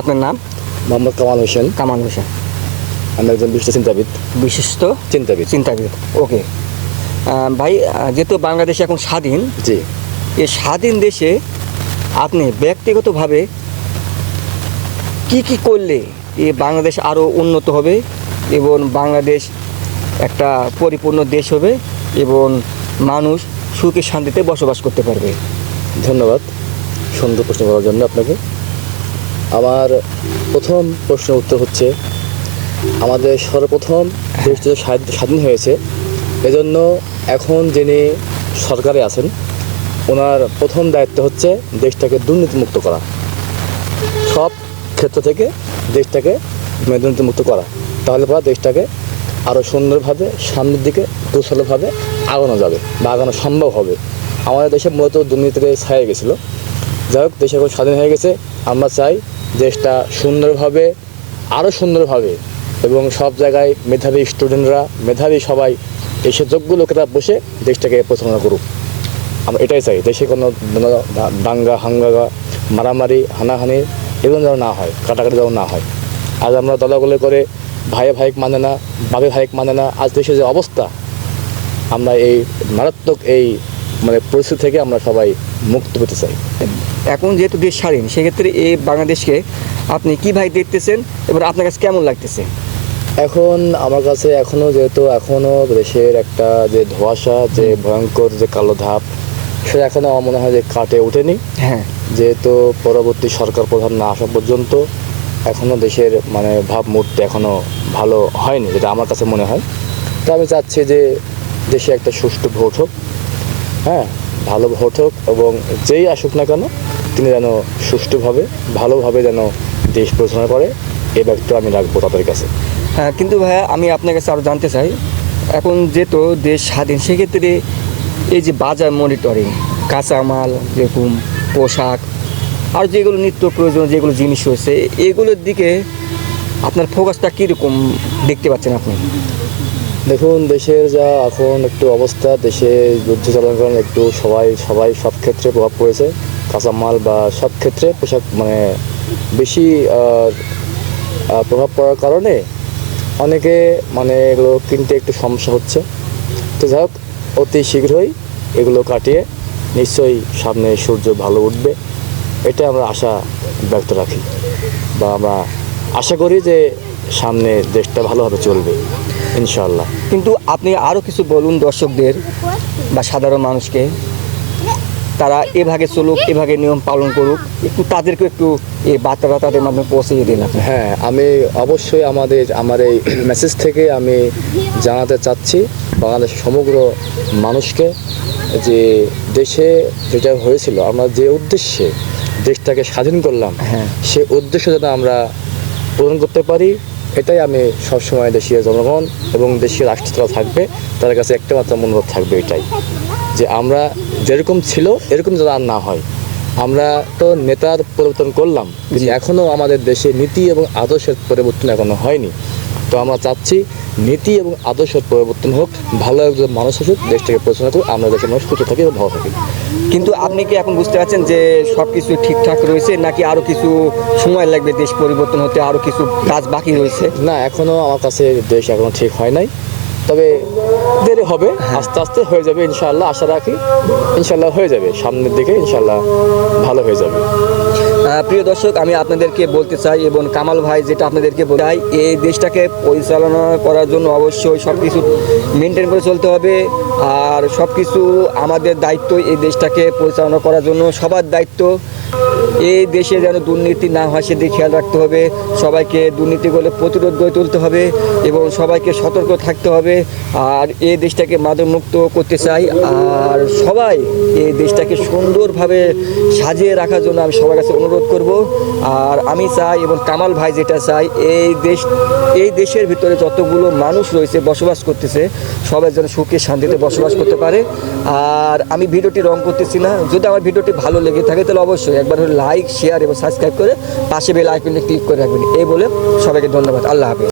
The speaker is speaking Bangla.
আপনার নাম? মোহাম্মদ কামাল হোসেন। কামাল হোসেন। আমি একজন বিশিষ্ট চিন্তাবিদ। বিশিষ্ট চিন্তাবিদ। ওকে ভাই, যেহেতু বাংলাদেশ এখন স্বাধীন, জি। এই স্বাধীন দেশে আপনি ব্যক্তিগতভাবে কি কি করলে এই বাংলাদেশ আরও উন্নত হবে এবং বাংলাদেশ একটা পরিপূর্ণ দেশ হবে এবং মানুষ সুখে শান্তিতে বসবাস করতে পারবে? ধন্যবাদ সুন্দর প্রশ্ন করার জন্য আপনাকে। আমার প্রথম প্রশ্নের উত্তর হচ্ছে, আমাদের সর্বপ্রথম দেশ যে স্বাধীন হয়েছে, এজন্য এখন যিনি সরকারে আছেন ওনার প্রথম দায়িত্ব হচ্ছে দেশটাকে দুর্নীতিমুক্ত করা, সব ক্ষেত্র থেকে দেশটাকে দুর্নীতিমুক্ত করা। তাহলে পরে দেশটাকে আরও সুন্দরভাবে সামনের দিকে গোছালোভাবে আগানো যাবে বা আগানো সম্ভব হবে। আমাদের দেশে মূলত দুর্নীতিতে ছায়া গেছিলো। যাই হোক, দেশ এখন স্বাধীন হয়ে গেছে। আমরা চাই দেশটা সুন্দরভাবে, আরও সুন্দরভাবে এবং সব জায়গায় মেধাবী স্টুডেন্টরা, মেধাবী সবাই এসে যোগ্য লোকেরা বসে দেশটাকে পরিচালনা করুক। আমরা এটাই চাই, দেশে কোনো দাঙ্গা হাঙ্গামা, মারামারি, হানাহানি এগুলো যেন না হয়, কাটাকাটি যেন না হয়। আজ আমরা দলাদলি করে ভাইয়ে ভাইক মানে না, বাপে ভাইক মানে না, আজ দেশের যে অবস্থা, আমরা এই মারাত্মক এই পরিস্থিতি থেকে আমরা সবাই মুক্ত পেতে চাই। এখন যেহেতু দেশ স্বাধীন, সেক্ষেত্রে এই বাংলাদেশকে আপনি কীভাবে দেখতেছেন এবং আপনার কাছে কেমন লাগতেছে? এখন আমার কাছে এখনও দেশের একটা যে ধোঁয়াশা, যে ভয়ঙ্কর যে কালো ধাপ, সেটা এখনও আমার মনে হয় যে কাটে ওঠেনি। হ্যাঁ, যেহেতু পরবর্তী সরকার প্রধান না আসা পর্যন্ত এখনও দেশের ভাবমূর্তি এখনও ভালো হয়নি, যেটা আমার কাছে মনে হয়। তো আমি চাচ্ছি যে দেশে একটা সুষ্ঠু ভোট হোক, হ্যাঁ, ভালো ভোট হোক, এবং যেই আসুক না কেন তিনি যেন সুষ্ঠুভাবে ভালোভাবে যেন দেশ পরিচালনা করে, এই ব্যাপারটা আমি রাখবো তাদের কাছে। হ্যাঁ, কিন্তু ভাইয়া আমি আপনার কাছে আরও জানতে চাই, এখন যেহেতু দেশ স্বাধীন, সেক্ষেত্রে এই যে বাজার মনিটরিং, কাঁচামাল যেরকম পোশাক আর যেগুলো নিত্য প্রয়োজন যেগুলো জিনিস হয়েছে, এগুলোর দিকে আপনার ফোকাসটা কীরকম দেখতে পাচ্ছেন আপনি? দেখুন, দেশের যা এখন একটু অবস্থা, দেশে যুদ্ধ চালানোর কারণে একটু সবাই সব ক্ষেত্রে প্রভাব পড়েছে। কাঁচামাল বা সব ক্ষেত্রে পোশাক বেশি প্রভাব পড়ার কারণে অনেকে এগুলো কিনতে একটু সমস্যা হচ্ছে। তো যাই হোক, অতি শীঘ্রই এগুলো কাটিয়ে নিশ্চয়ই সামনে সূর্য ভালো উঠবে, এটা আমরা আশা ব্যক্ত রাখি, বা আমরা আশা করি যে সামনে দেশটা ভালোভাবে চলবে ইনশাআল্লাহ। কিন্তু আপনি আরও কিছু বলুন দর্শকদের বা সাধারণ মানুষকে, তারা এভাবে চলুক, এভাবে নিয়ম পালন করুক, একটু তাদেরকে একটু এই বার্তাটা তাদের মাধ্যমে পৌঁছিয়ে দিন আপনি। হ্যাঁ, আমি অবশ্যই আমার এই মেসেজ থেকে আমি জানাতে চাচ্ছি বাংলাদেশের সমগ্র মানুষকে যে দেশে যেটা হয়েছিল, আমরা যে উদ্দেশ্যে দেশটাকে স্বাধীন করলাম, হ্যাঁ, সে উদ্দেশ্য যেন আমরা পূরণ করতে পারি, এটাই আমি সবসময় দেশীয় জনগণ এবং দেশীয় রাষ্ট্ররা থাকবে তাদের কাছে একটা মাত্র অনুরোধ থাকবে, এটাই যে আমরা যেরকম ছিল এরকম যেন আর না হয়। আমরা তো নেতার পরিবর্তন করলাম, কিন্তু এখনও আমাদের দেশে নীতি এবং আদর্শের পরিবর্তন এখনও হয়নি। তো আমরা চাচ্ছি নীতি এবং আদর্শের পরিবর্তন হোক, ভালো একজন মানুষ আসুক, দেশটাকে পরিচালনা করুক, আমরা দেশের মানুষ সুস্থ থাকি এবং ভালো থাকি। কিন্তু আপনি কি এখন বুঝতে পারছেন যে সব কিছু ঠিকঠাক রয়েছে, নাকি আরও কিছু সময় লাগবে দেশ পরিবর্তন হতে, আরও কিছু কাজ বাকি রয়েছে? না, এখনও আমার কাছে দেশ এখনও ঠিক হয় নাই, তবে দেরি হবে, আস্তে আস্তে হয়ে যাবে ইনশাআল্লাহ। আশা রাখি ইনশাআল্লাহ হয়ে যাবে, সামনের দিকে ইনশাআল্লাহ ভালো হয়ে যাবে। প্রিয় দর্শক, আমি আপনাদেরকে বলতে চাই এবং কামাল ভাই যেটা আপনাদেরকে বলে চাই, এই দেশটাকে পরিচালনা করার জন্য অবশ্যই সব কিছু মেনটেন করে চলতে হবে। আর সব কিছু আমাদের দায়িত্ব, এই দেশটাকে পরিচালনা করার জন্য সবার দায়িত্ব। এই দেশে যেন দুর্নীতি না হয় সেদিকে খেয়াল রাখতে হবে, সবাইকে দুর্নীতি করলে প্রতিরোধ গড়ে তুলতে হবে এবং সবাইকে সতর্ক থাকতে হবে। আর এই দেশটাকে মাদকমুক্ত করতে চাই, আর সবাই এই দেশটাকে সুন্দরভাবে সাজিয়ে রাখার জন্য আমি সবার কাছে অনুরোধ করব। আর আমি চাই এবং কামাল ভাই যেটা চাই, এই দেশের ভিতরে যতগুলো মানুষ রয়েছে বসবাস করতেছে, সবাই যেন সুখে শান্তিতে বসবাস করতে পারে। আর আমি ভিডিওটি রং করতেছি না, যদি আমার ভিডিওটি ভালো লেগে থাকে তাহলে অবশ্যই একবার লাইক, শেয়ার এবং সাবস্ক্রাইব করে পাশে বেল আইকনে ক্লিক করে রাখবেন। এই বলে সবাইকে ধন্যবাদ। আল্লাহ হাফেজ।